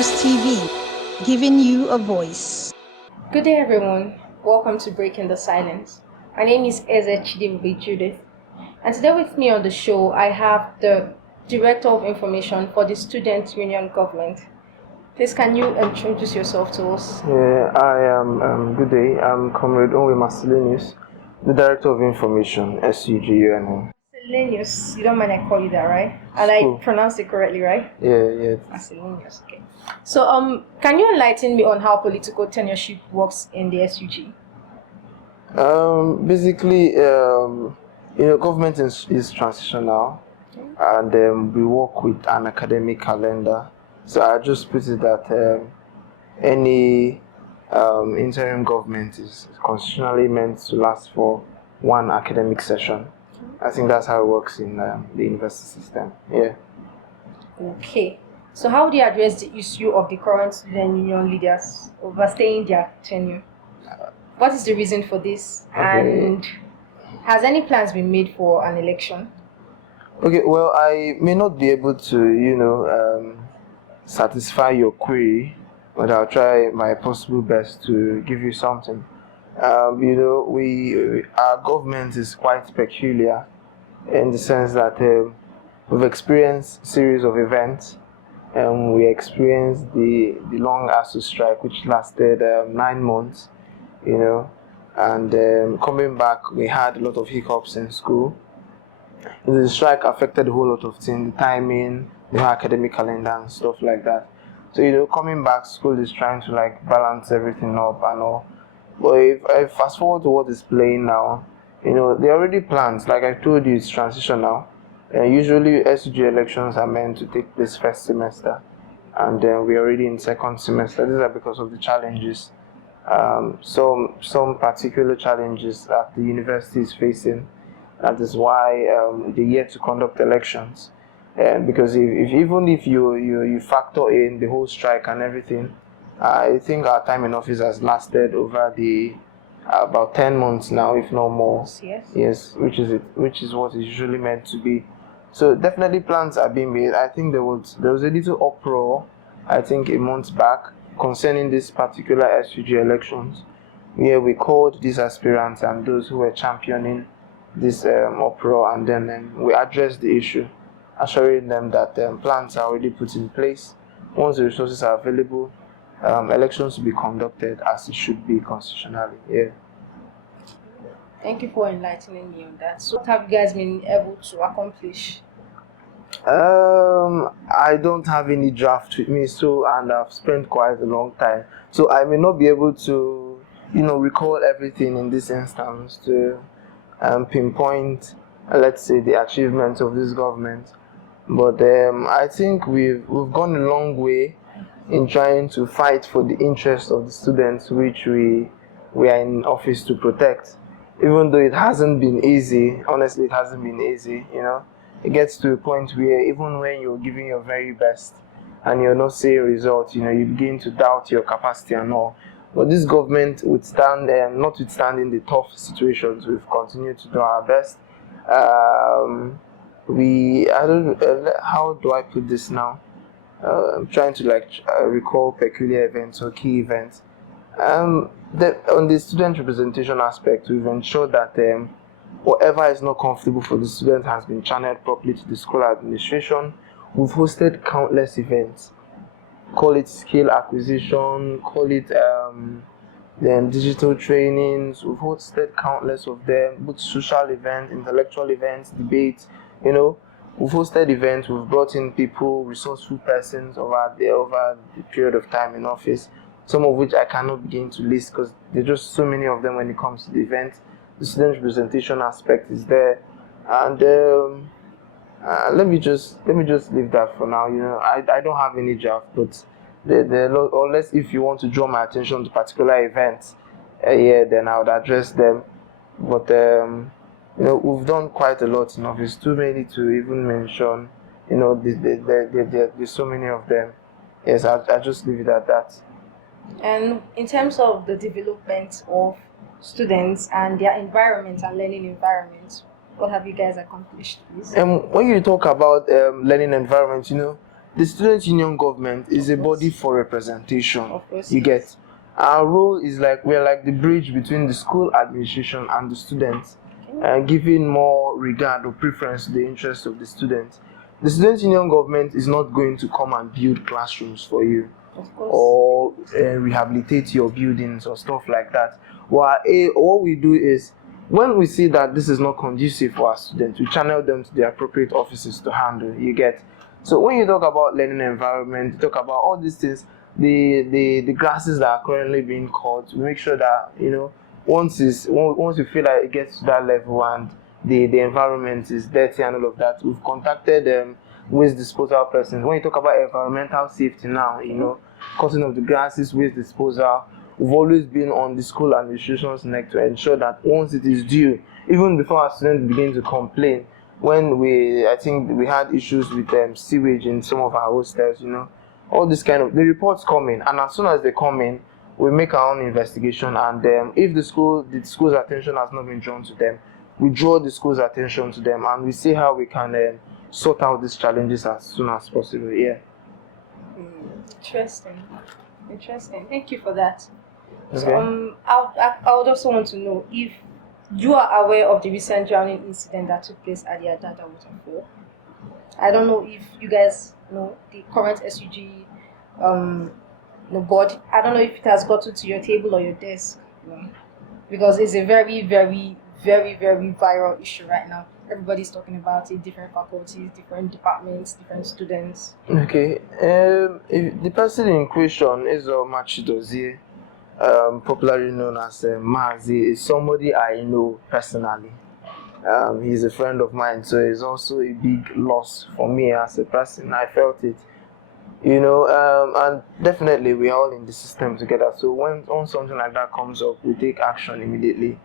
News TV, giving you a voice. Good day, everyone. Welcome to Breaking the Silence. My name is Eze Judith, and today with me on the show, I have the Director of Information for the Student Union Government. Please, can you introduce yourself to us? Yeah, I am. Good day. I'm Comrade Onwe Marcelinius, the Director of Information, SUG. Marcelinius, you don't mind I call you that, right? And I pronounce it correctly, right? Yeah. Marcelinius, okay. So, can you enlighten me on how political tenureship works in the SUG? Basically, government is transitional, and we work with an academic calendar. So I just put it that any interim government is constitutionally meant to last for one academic session. I think that's how it works in the university system. Yeah. Okay. So how do you address the issue of the current student union leaders overstaying their tenure? What is the reason for this? Okay. And has any plans been made for an election? Okay, well, I may not be able to, satisfy your query, but I'll try my possible best to give you something. Our government is quite peculiar in the sense that we've experienced a series of events. We experienced the long ASU strike, which lasted 9 months, and coming back, we had a lot of hiccups in school. The strike affected a whole lot of things, the timing, the academic calendar, and stuff like that. So, coming back, school is trying to balance everything up and all. But if I fast forward to what is playing now, they already planned. Like I told you, it's transitional. Usually, SUG elections are meant to take place first semester, and we're already in second semester. These are because of the challenges. Some particular challenges that the university is facing. That is why they're yet to conduct elections. Because even if you factor in the whole strike and everything, I think our time in office has lasted over the about 10 months now, if not more. Yes, which is what is usually meant to be. So definitely plans are being made. I think there was a little uproar, I think a month back, concerning this particular SUG elections, where we called these aspirants and those who were championing this uproar, and then we addressed the issue, assuring them that plans are already put in place. Once the resources are available, elections will be conducted as it should be constitutionally. Yeah. Thank you for enlightening me on that. So what have you guys been able to accomplish? I don't have any draft with me, and I've spent quite a long time, so I may not be able to, recall everything in this instance to pinpoint, let's say, the achievements of this government. But I think we've gone a long way in trying to fight for the interests of the students, which we are in office to protect. Even though it hasn't been easy, honestly, it hasn't been easy. It gets to a point where even when you're giving your very best and you're not seeing results, you begin to doubt your capacity and all. But this government notwithstanding the tough situations, we've continued to do our best. How do I put this now? I'm trying to recall peculiar events or key events. On the student representation aspect, we've ensured that whatever is not comfortable for the student has been channeled properly to the school administration. We've hosted countless events. Call it skill acquisition, call it then digital trainings. We've hosted countless of them, both social events, intellectual events, debates. We've hosted events. We've brought in people, resourceful persons over the period of time in office. Some of which I cannot begin to list because there are just so many of them when it comes to the event. The student representation aspect is there, and let me just leave that for now. I don't have any draft, but unless if you want to draw my attention to particular events, then I would address them. But we've done quite a lot in office. Too many to even mention. There's so many of them. Yes, I'll just leave it at that. And in terms of the development of students and their environment and learning environment, what have you guys accomplished, please? When you talk about learning environment, the student union government is a Of course. body for representation. Of course, You yes. get. Our role is like we're like the bridge between the school administration and the students, giving more regard or preference to the interests of the students. The student union government is not going to come and build classrooms for you Of course. or rehabilitate your buildings or stuff like that. What we do is, when we see that this is not conducive for our students, we channel them to the appropriate offices to handle. You get. So when you talk about learning environment, you talk about all these things, the grasses that are currently being cut, we make sure that, you know, once you feel like it gets to that level and the environment is dirty and all of that, we've contacted waste disposal persons. When you talk about environmental safety now, you know, cutting of the grasses, waste disposal, we've always been on the school administration's neck to ensure that once it is due, even before our students begin to complain, when I think we had issues with sewage in some of our hostels, you know, all this kind of, the reports come in, and as soon as they come in, we make our own investigation, and if the school's attention has not been drawn to them, we draw the school's attention to them, and we see how we can sort out these challenges as soon as possible. Yeah. Interesting. Interesting. Thank you for that. Okay. So, I would also want to know if you are aware of the recent drowning incident that took place at the Adada waterfall. I don't know if you guys know the current SUG board. I don't know if it has gotten to your table or your desk, because it's a very, very, very, very viral issue right now. Everybody's talking about it, different faculties, different departments, different students. Okay. If the person in question is Machidozie, popularly known as Mazi, is somebody I know personally. He's a friend of mine, so it's also a big loss for me as a person. I felt it, you know, and definitely we're all in the system together. So when something like that comes up, we take action immediately.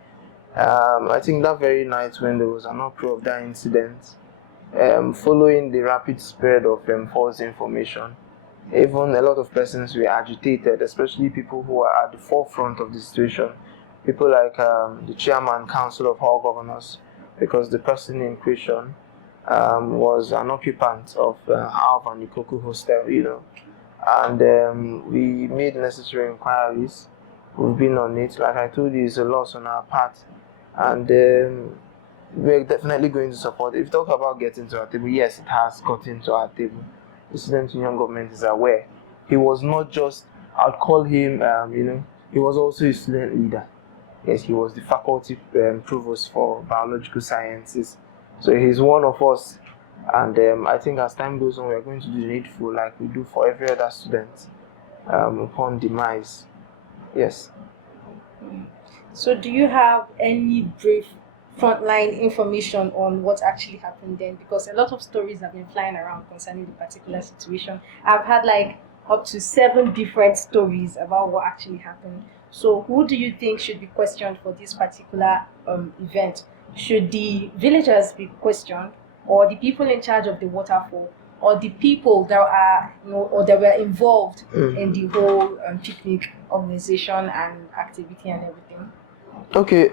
I think that very night when there was an uproar of that incident, following the rapid spread of false information, even a lot of persons were agitated, especially people who are at the forefront of the situation, people like the chairman council of all governors, because the person in question was an occupant of Alva and Ikoku hostel, you know, and we made necessary inquiries. We've been on it. Like I told you, it's a loss on our part, and we're definitely going to support it. If you talk about getting to our table, yes, it has gotten to our table. The student union government is aware. He was not just, I'd call him, you know, he was also a student leader. Yes, he was the faculty provost for biological sciences. So he's one of us. And I think as time goes on, we're going to do the needful like we do for every other student upon demise. Yes. So, do you have any brief frontline information on what actually happened then? Because a lot of stories have been flying around concerning the particular situation. I've had like up to 7 different stories about what actually happened. So, who do you think should be questioned for this particular event? Should the villagers be questioned, or the people in charge of the waterfall, or the people that are, you know, or that were involved in the whole picnic organization and activity and everything? Okay.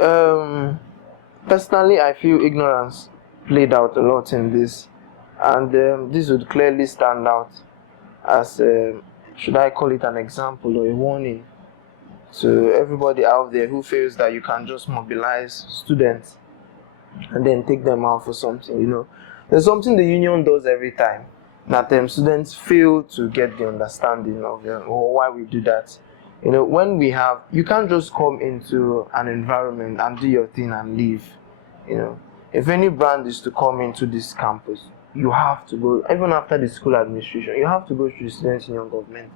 Personally, I feel ignorance played out a lot in this, and this would clearly stand out as, should I call it an example or a warning to everybody out there who feels that you can just mobilize students and then take them out for something. You know, there's something the union does every time that students fail to get the understanding of why we do that. You know, when you can't just come into an environment and do your thing and leave. You know, if any brand is to come into this campus, you have to go, even after the school administration, you have to go through the student union government.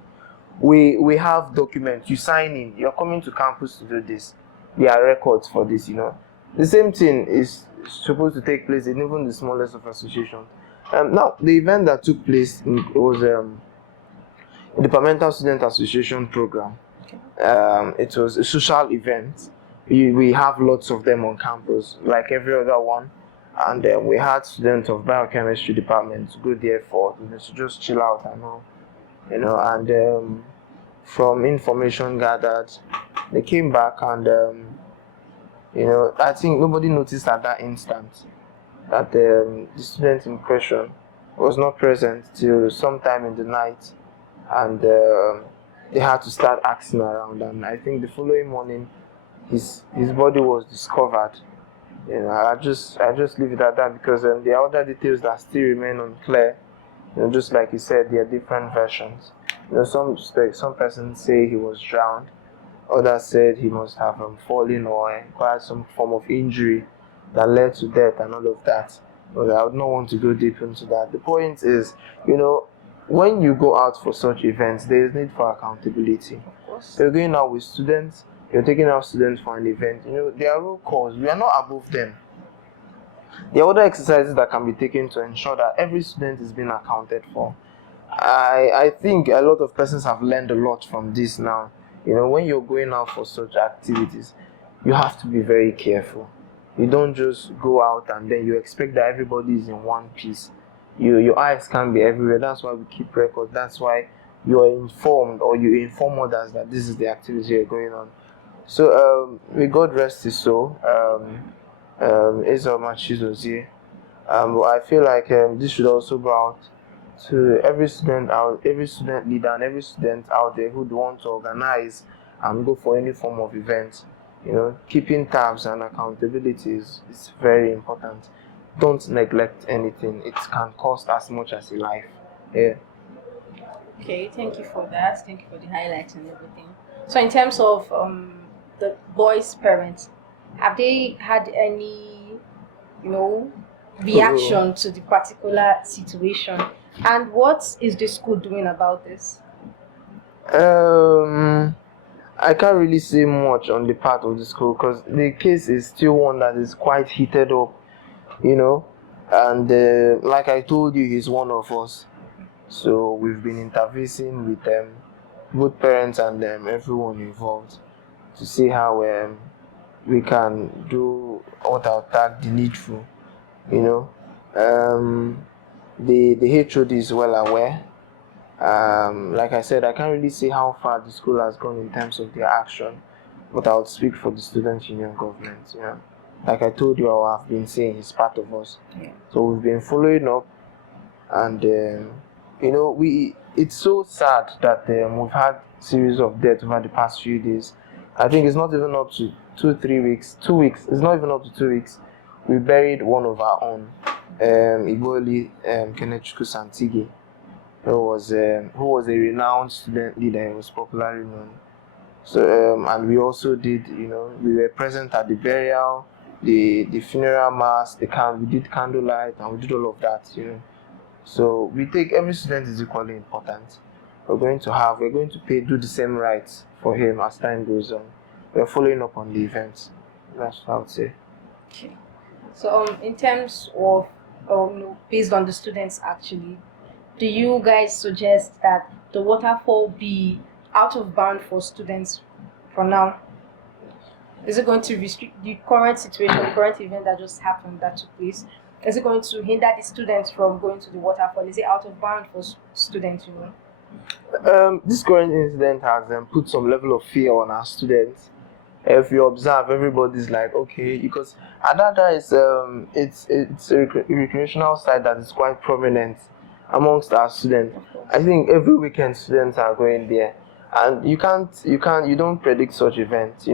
We have documents, you sign in, you're coming to campus to do this. There are records for this, you know. The same thing is supposed to take place in even the smallest of associations. Now, the event that took place was a departmental student association program. It was a social event. We have lots of them on campus, like every other one. And we had students of biochemistry department to go there for, you know, to just chill out and all, you know. And from information gathered, they came back and you know, I think nobody noticed at that instant that the student in question was not present till sometime in the night, and they had to start asking around. And I think the following morning, his body was discovered. I just leave it at that because the other details that still remain unclear. Just like you said, there are different versions. Some persons say he was drowned. Others said he must have fallen or acquired some form of injury that led to death and all of that. But I would not want to go deep into that. The point is, when you go out for such events, there is need for accountability. Of course. You're going out with students, you're taking out students for an event. There are roll calls. We are not above them. There are other exercises that can be taken to ensure that every student is being accounted for. I think a lot of persons have learned a lot from this now. When you're going out for such activities, you have to be very careful. You don't just go out and then you expect that everybody is in one piece. Your eyes can be everywhere. That's why we keep records. That's why you're informed, or you inform others that this is the activity you're going on. So may God rest his soul. Ezra Machizozie. But I feel like this should also go out to every student leader, and every student out there who want to organize and go for any form of event. Keeping tabs and accountability is very important. Don't neglect anything. It can cost as much as a life. Yeah. Okay, thank you for that. Thank you for the highlights and everything. So, in terms of the boys' parents, have they had any, reaction to the particular situation? And what is the school doing about this? I can't really say much on the part of the school because the case is still one that is quite heated up, and like I told you, he's one of us. So we've been interfacing with both parents and everyone involved to see how we can do what I'll tag the needful. The HOD is well aware. Like I said, I can't really say how far the school has gone in terms of their action, but I would speak for the student union government. Like I told you, I have been saying he's part of us. Yeah. So we've been following up, and it's so sad that we've had series of deaths over the past few days. I think it's not even up to 2 weeks. 2 weeks. It's not even up to 2 weeks. We buried one of our own, Igoli Kenechukwu Santigi, who was a renowned student leader. He was popularly known. So and we also did, we were present at the burial, the funeral mass, we did candlelight, and we did all of that. So we take every student is equally important. We're going to do the same rites for him as time goes on. We're following up on the events. That's what I would say. Okay. So in terms of based on the students actually, do you guys suggest that the waterfall be out of bound for students for now? Is it going to restrict the current situation, the current event that just happened, that took place? Is it going to hinder the students from going to the waterfall? Is it out of bound for students, This current incident has put some level of fear on our students. If you observe, everybody's like, okay, because Adada is it's a recreational site that is quite prominent amongst our students. I think every weekend students are going there, and you don't predict such events.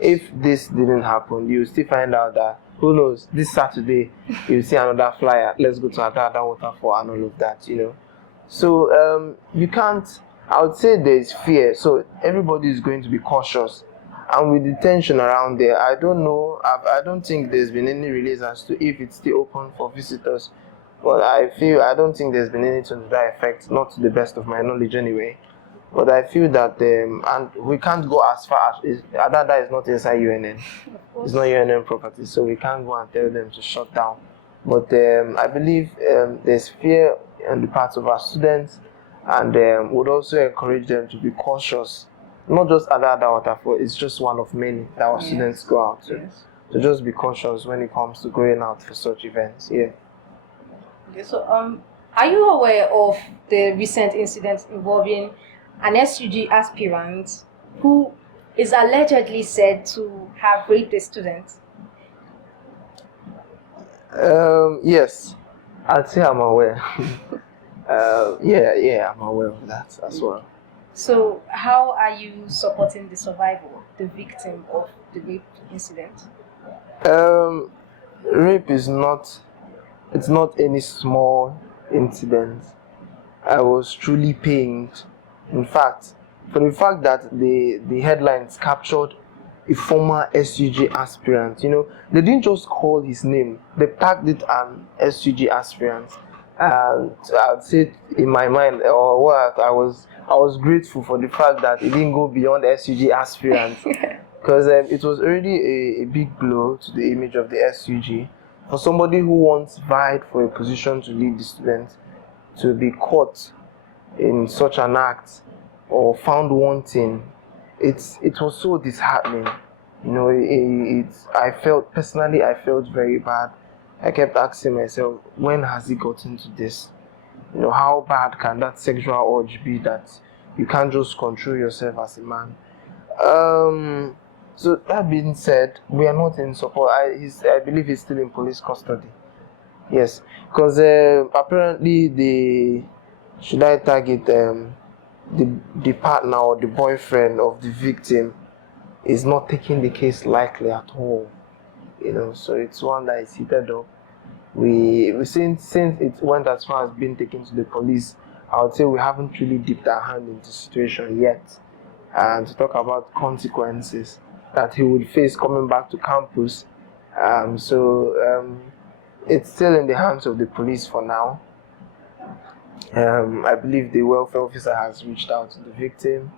If this didn't happen, you still find out that, who knows, this Saturday you see another flyer, let's go to Adada waterfall and all of that. So you can't. I would say there's fear, so everybody is going to be cautious. And with the tension around there, I don't know. I don't think there's been any release as to if it's still open for visitors. But I don't think there's been anything to that effect, not to the best of my knowledge anyway. But I feel that, and we can't go as far as, Adada is not inside UNN. It's not UNN property, so we can't go and tell them to shut down. But I believe there's fear on the part of our students, and would also encourage them to be cautious. Not just Adada waterfall, it's just one of many that our students go out to. Yes. So just be cautious when it comes to going out for such events. Yeah. Okay, so are you aware of the recent incident involving an SUG aspirant who is allegedly said to have raped a student? Yes, I'd say I'm aware. Yeah, I'm aware of that as well. So, how are you supporting the survivor, the victim of the rape incident? Um, Rape is not, it's not any small incident. I was truly pained. In fact, for the fact that the headlines captured a former SUG aspirant, they didn't just call his name, they tagged it an SUG aspirant. And I'd say in my mind, or what I was grateful for the fact that it didn't go beyond SUG aspirant, because it was already a big blow to the image of the SUG. For somebody who once vied for a position to lead the students to be caught in such an act or found wanting, it was so disheartening. I felt personally, I felt very bad. I kept asking myself, when has he gotten to this? How bad can that sexual urge be that you can't just control yourself as a man? So that being said, we are not in support. I believe he's still in police custody. Yes, because apparently the should I target the partner or the boyfriend of the victim is not taking the case lightly at all. So it's one that is heated up. We since it went as far as being taken to the police, I would say we haven't really dipped our hand into the situation yet, and to talk about consequences that he would face coming back to campus. It's still in the hands of the police for now. I believe the welfare officer has reached out to the victim.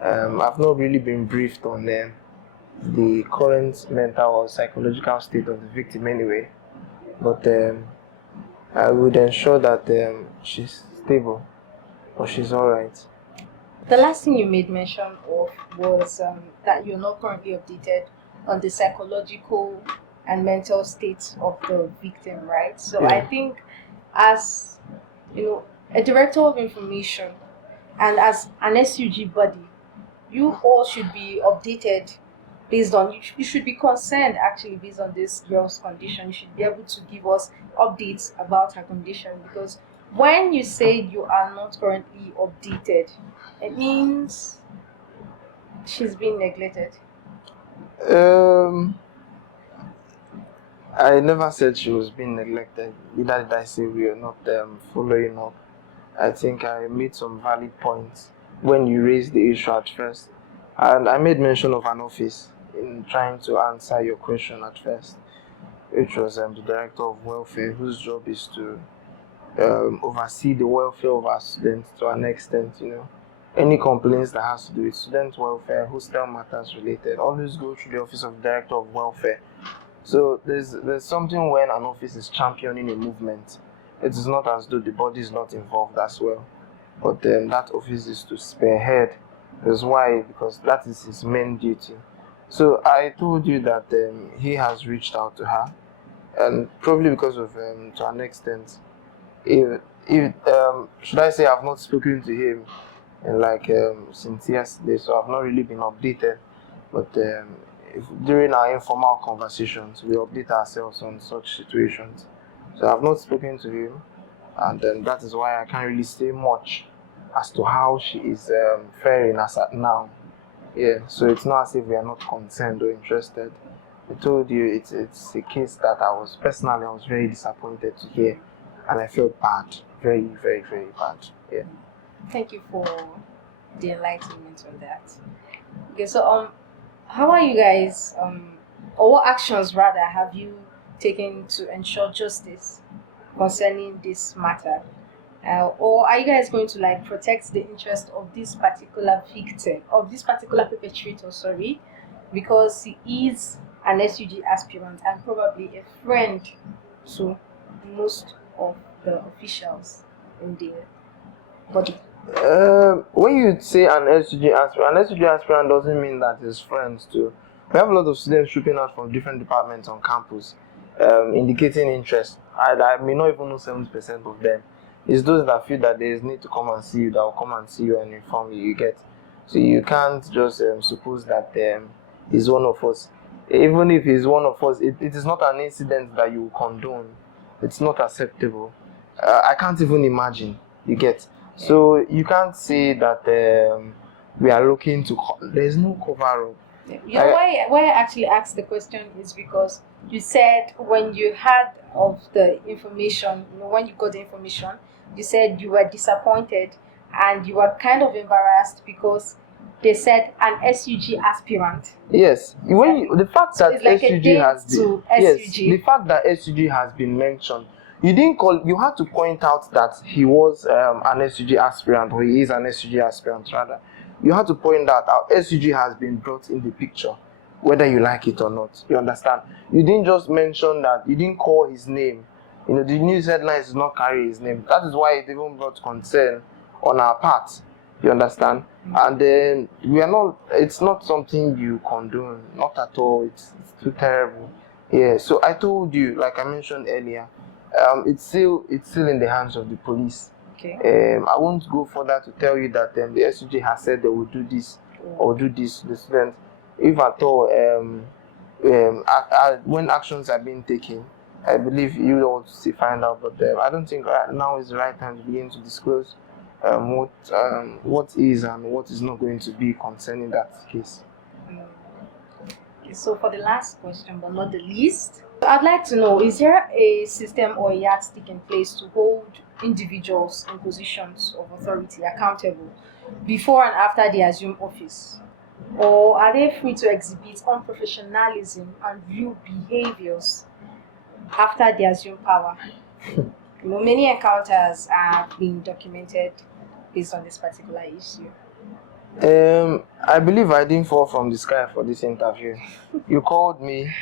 I've not really been briefed on the current mental or psychological state of the victim anyway, but I would ensure that she's stable or she's alright. The last thing you made mention of was that you're not currently updated on the psychological and mental state of the victim, right? So I Yeah. think, as a director of information and as an SUG body, you all should be updated based on you should be concerned actually based on this girl's condition. You should be able to give us updates about her condition, because when you say you are not currently updated, it means she's being neglected. Um, I never said she was being neglected. Neither did I say we are not following up. I think I made some valid points when you raised the issue at first. And I made mention of an office in trying to answer your question at first, which was the Director of Welfare, whose job is to oversee the welfare of our students to an extent. Any complaints that has to do with student welfare, hostel matters related, always go through the Office of Director of Welfare. So there's something when an office is championing a movement. It is not as though the body is not involved as well, but that office is to spearhead. That's why, because that is his main duty. So I told you that he has reached out to her, and probably because of to an extent, if should I say I've not spoken to him in like since yesterday, so I've not really been updated. But during our informal conversations, we update ourselves on such situations. So I've not spoken to him, and that is why I can't really say much as to how she is faring as at now. Yeah, so it's not as if we are not concerned or interested. I told you it's a case that I was very disappointed to hear, and I felt bad, very very very bad. Yeah. Thank you for the enlightenment on that. Okay, so how are you guys or what actions rather have you taken to ensure justice concerning this matter? Or are you guys going to like protect the interest of this particular victim, of this particular perpetrator, sorry, because he is an SUG aspirant and probably a friend to most of the officials in the body? When you say an SUG aspirant doesn't mean that his friends too. We have a lot of students trooping out from different departments on campus, indicating interest. I may not even know 70% of them. It's those that feel that there is need to come and see you that will come and see you and inform you. You get, so you can't just suppose that he's one of us. Even if he's one of us, it is not an incident that you condone. It's not acceptable. I can't even imagine. You get. So you can't say that we are looking to. There's no cover up. You know, why I actually asked the question is because you said when you had of the information, you know, when you got the information, you said you were disappointed and you were kind of embarrassed because they said an SUG aspirant. Yes, the fact So that it's like a SUG date has been to yes, SUG. the fact that SUG has been mentioned, you didn't call. You had to point out that he was an SUG aspirant, or he is an SUG aspirant rather. You had to point out how SUG has been brought in the picture, whether you like it or not. You understand? You didn't just mention that. You didn't call his name. You know, the news headlines did not carry his name. That is why it even brought concern on our part. You understand? And then we are not. It's not something you condone. Not at all. It's too terrible. Yeah. So I told you, like I mentioned earlier, it's still in the hands of the police. Okay. I won't go further to tell you that the SUG has said they will do this or do this to the students. If at all, when actions are being taken, I believe you will also find out. But I don't think now is the right time to begin to disclose what is and what is not going to be concerning that case. Okay, so for the last question, but not the least, I'd like to know, is there a system or a yardstick in place to hold individuals in positions of authority accountable before and after they assume office? Or are they free to exhibit unprofessionalism and rude behaviors after they assume power? You know, many encounters have been documented based on this particular issue. I believe I didn't fall from the sky for this interview. You called me,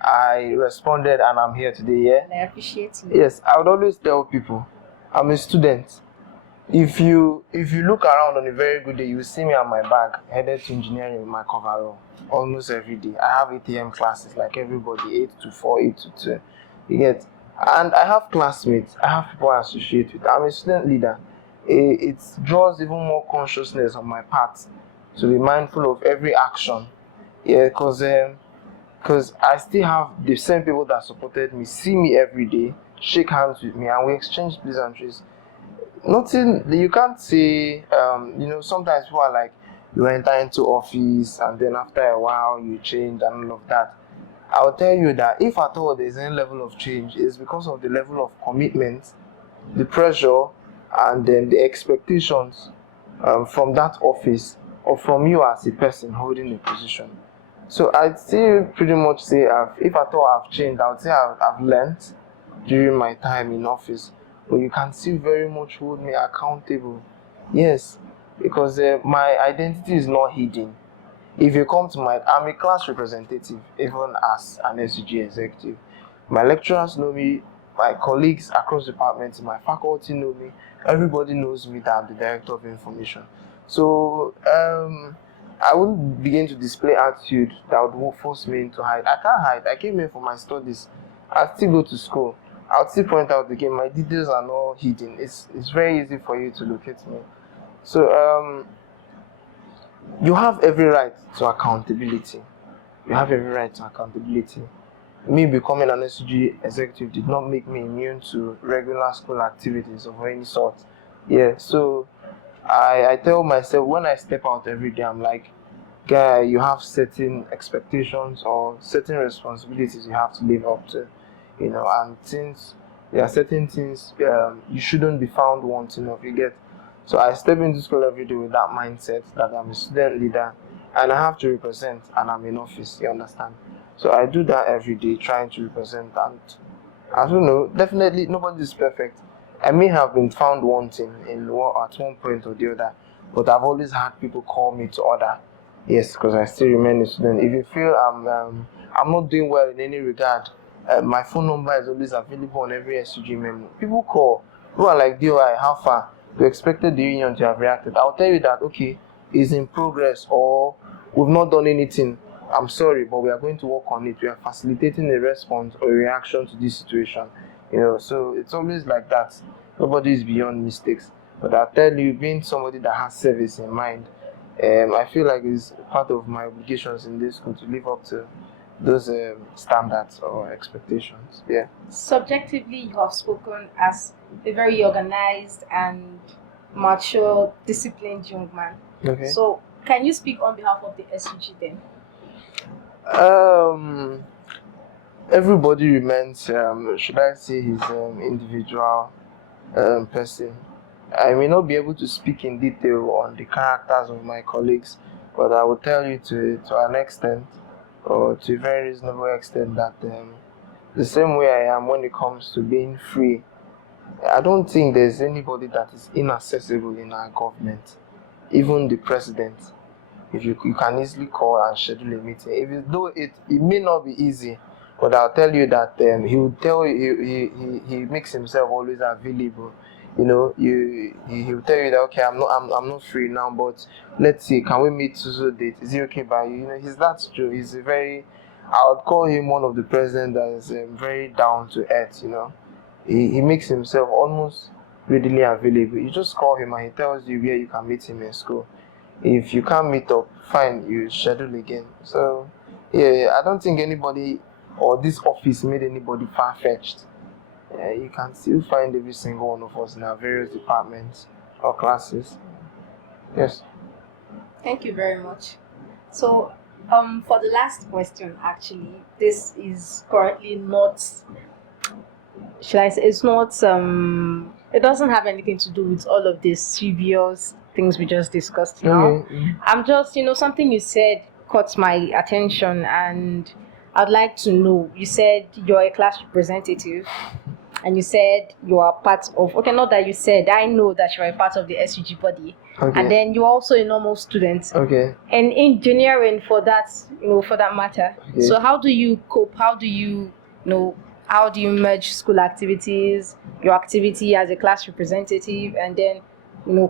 I responded, and I'm here today. Yeah. And I appreciate you. Yes, I would always tell people, I'm a student. If you look around on a very good day, you will see me on my bag headed to engineering with my coverall almost every day. I have ATM classes like everybody, 8 to 4, 8 to 2. You get, and I have classmates. I have people I associate with. I'm a student leader. It draws even more consciousness on my part to be mindful of every action. Yeah, because I still have the same people that supported me, see me every day, shake hands with me, and we exchange pleasantries. Nothing you can't say. Sometimes people are like, you enter into office and then after a while you change and all of that. I'll tell you that if at all there's any level of change, it's because of the level of commitment, the pressure, and then the expectations from that office or from you as a person holding a position. So I'd still pretty much say, if at all I've changed, I would say I've learned during my time in office. But you can still very much hold me accountable. Yes, because my identity is not hidden. If you come to I'm a class representative, even as an SUG executive. My lecturers know me, my colleagues across departments, my faculty know me, everybody knows me that I'm the director of information. So I wouldn't begin to display attitude that would force me to hide. I can't hide. I came here for my studies. I still go to school. I'll still point out again, my details are not hidden. It's very easy for you to locate me. So you have every right to accountability. You have every right to accountability. Me becoming an SUG executive did not make me immune to regular school activities of any sort. Yeah, so I tell myself when I step out every day, I'm like, guy, you have certain expectations or certain responsibilities you have to live up to, and since there are certain things you shouldn't be found wanting of, you get. So I step into school every day with that mindset that I'm a student leader and I have to represent and I'm in office, you understand? So I do that every day, trying to represent, and I don't know, definitely nobody is perfect. I may have been found wanting at one point or the other, but I've always had people call me to order. Yes, because I still remain a student. If you feel I'm not doing well in any regard, my phone number is always available on every SUG memo. People call, who are like, DOI, how far? We expected the union to have reacted. I'll tell you that, okay, it's in progress or we've not done anything. I'm sorry, but we are going to work on it. We are facilitating a response or a reaction to this situation. So it's always like that. Nobody is beyond mistakes. But I tell you, being somebody that has service in mind, I feel like it's part of my obligations in this school to live up to those standards or expectations. Yeah. Subjectively, you have spoken as a very organized and mature, disciplined young man. Okay. So, can you speak on behalf of the SUG then? Everybody remains, should I say, his individual person. I may not be able to speak in detail on the characters of my colleagues, but I will tell you to an extent, or to a very reasonable extent, that the same way I am when it comes to being free, I don't think there's anybody that is inaccessible in our government, even the president. If you can easily call and schedule a meeting, though it may not be easy, but I'll tell you that he will tell you, he makes himself always available. You know, he will tell you that, okay, I'm not free now, but let's see, can we meet so date? Is it okay by you? You know, that's true. He's a very, I would call him one of the presidents that is very down to earth. You know, he makes himself almost readily available. You just call him and he tells you where you can meet him in school. If you can't meet up, fine, you schedule again. So yeah, I don't think anybody or this office made anybody far-fetched. You can still find every single one of us in our various departments or classes. Yes. Thank you very much. So, for the last question, actually, this is currently not, should I say, it's not, it doesn't have anything to do with all of these serious things we just discussed now. I'm just, something you said caught my attention, and I'd like to know. You said you're a class representative, and you said you are part of, okay, not that you said, I know that you're a part of the SUG body. Okay. And then you're also a normal student. Okay. And engineering for that, for that matter. Okay. So how do you cope? How do you, how do you merge school activities, your activity as a class representative, and then,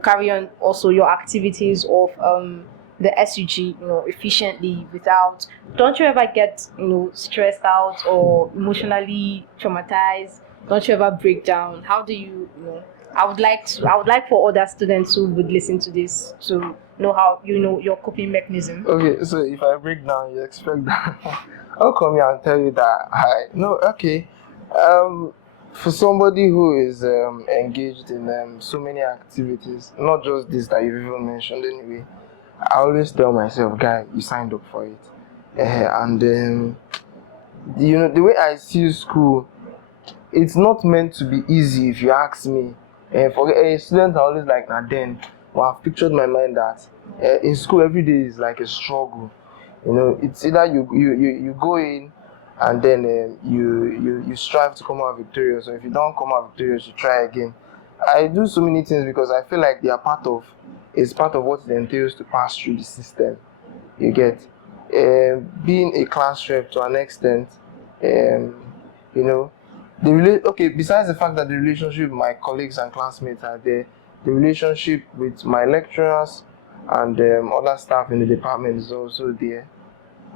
carry on also your activities of the SUG, efficiently without, don't you ever get, stressed out or emotionally traumatized? Don't you ever break down? How do you, I would like for other students who would listen to this to know how your coping mechanism. Okay, so if I break down, you expect that I'll come here and tell you that okay. For somebody who is engaged in so many activities, not just this that you've even mentioned anyway, I always tell myself, guy, you signed up for it. And the way I see school, it's not meant to be easy, if you ask me. For students are always like, then, well, I've pictured my mind that in school every day is like a struggle. It's either you go in and then you strive to come out victorious, or if you don't come out victorious, you try again. I do so many things because I feel like they are part of what it entails to pass through the system. You get being a class rep to an extent, besides the fact that the relationship with my colleagues and classmates are there, the relationship with my lecturers and other staff in the department is also there.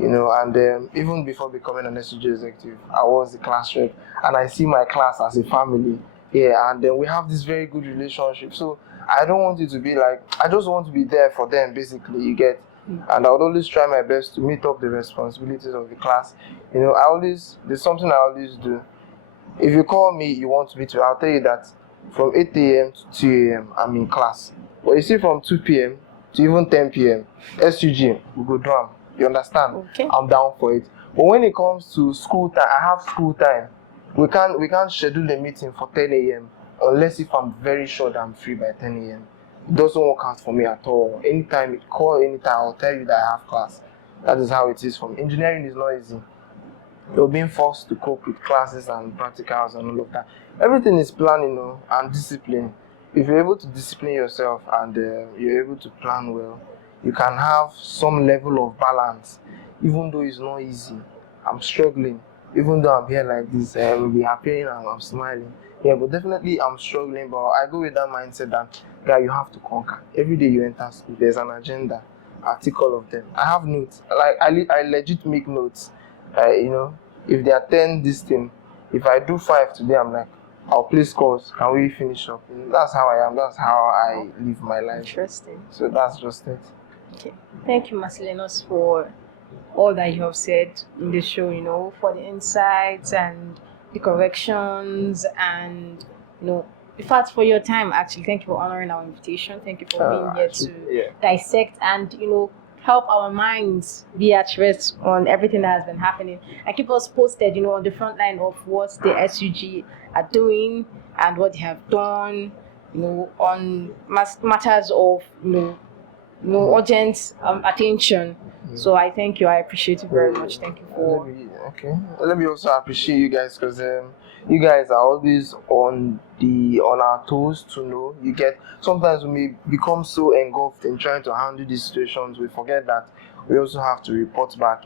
And even before becoming an SUG executive, I was the class rep, and I see my class as a family. Yeah, and we have this very good relationship. So I don't want it to be like, I just want to be there for them, basically, you get. And I would always try my best to meet up the responsibilities of the class. There's something I always do. If you call me, you want me to, I'll tell you that from 8 a.m. to 2 a.m. I'm in class. But you see, from 2 p.m. to even 10 p.m., SUG, we go drum. You understand? Okay. I'm down for it. But when it comes to school time, I have school time. We can't schedule a meeting for 10 a.m. unless if I'm very sure that I'm free by 10 a.m. It doesn't work out for me at all. Anytime, I'll tell you that I have class. That is how it is for me. Engineering is not easy. You're being forced to cope with classes and practicals and all of that. Everything is planning, and discipline. If you're able to discipline yourself and you're able to plan well, you can have some level of balance, even though it's not easy. I'm struggling, even though I'm here like this. We'll be appearing and I'm smiling. Yeah, but definitely I'm struggling. But I go with that mindset that you have to conquer. Every day you enter school, there's an agenda. I take all of them. I have notes. Like I legit make notes. If they attend this thing, if I do 5 today, I'm like, I'll play scores. Can we finish up? That's how I am. That's how I live my life. Interesting. So that's just it. Okay. Thank you, Marcelinus, for all that you have said in the show, for the insights and the corrections and, in fact, for your time, actually. Thank you for honoring our invitation. Thank you for being here to Yeah. dissect and, help our minds be at rest on everything that has been happening and keep us posted, on the front line of what the SUG are doing and what they have done, on matters of, urgent attention. So I thank you. I appreciate you very much. Thank you for. Let me also appreciate you guys because you guys are always on our toes to know. You get sometimes we may become so engulfed in trying to handle these situations, we forget that we also have to report back.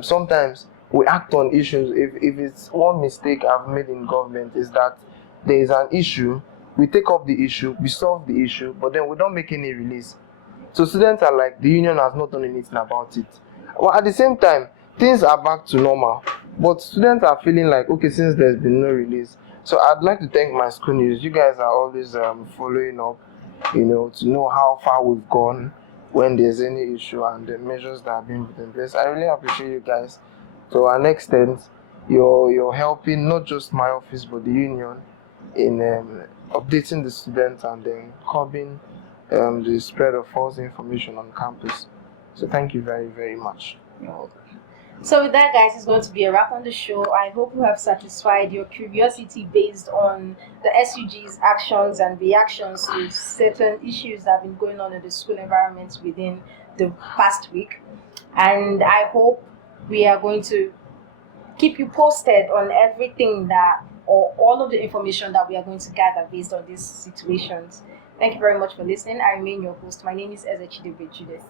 Sometimes we act on issues. If it's one mistake I've made in government is that there is an issue, we take up the issue, we solve the issue, but then we don't make any release. So students are like, the union has not done anything about it. Well, at the same time, things are back to normal, but students are feeling like, okay, since there's been no release. So I'd like to thank my school news. You guys are always following up, to know how far we've gone when there's any issue and the measures that have been put in place. I really appreciate you guys. To an extent, you're helping not just my office but the union in updating the students and then curbing the spread of false information on campus. So thank you very, very much. So with that, guys, it's going to be a wrap on the show. I hope you have satisfied your curiosity based on the SUG's actions and reactions to certain issues that have been going on in the school environment within the past week. And I hope we are going to keep you posted on everything or all of the information that we are going to gather based on these situations. Thank you very much for listening. I remain your host. My name is Judith.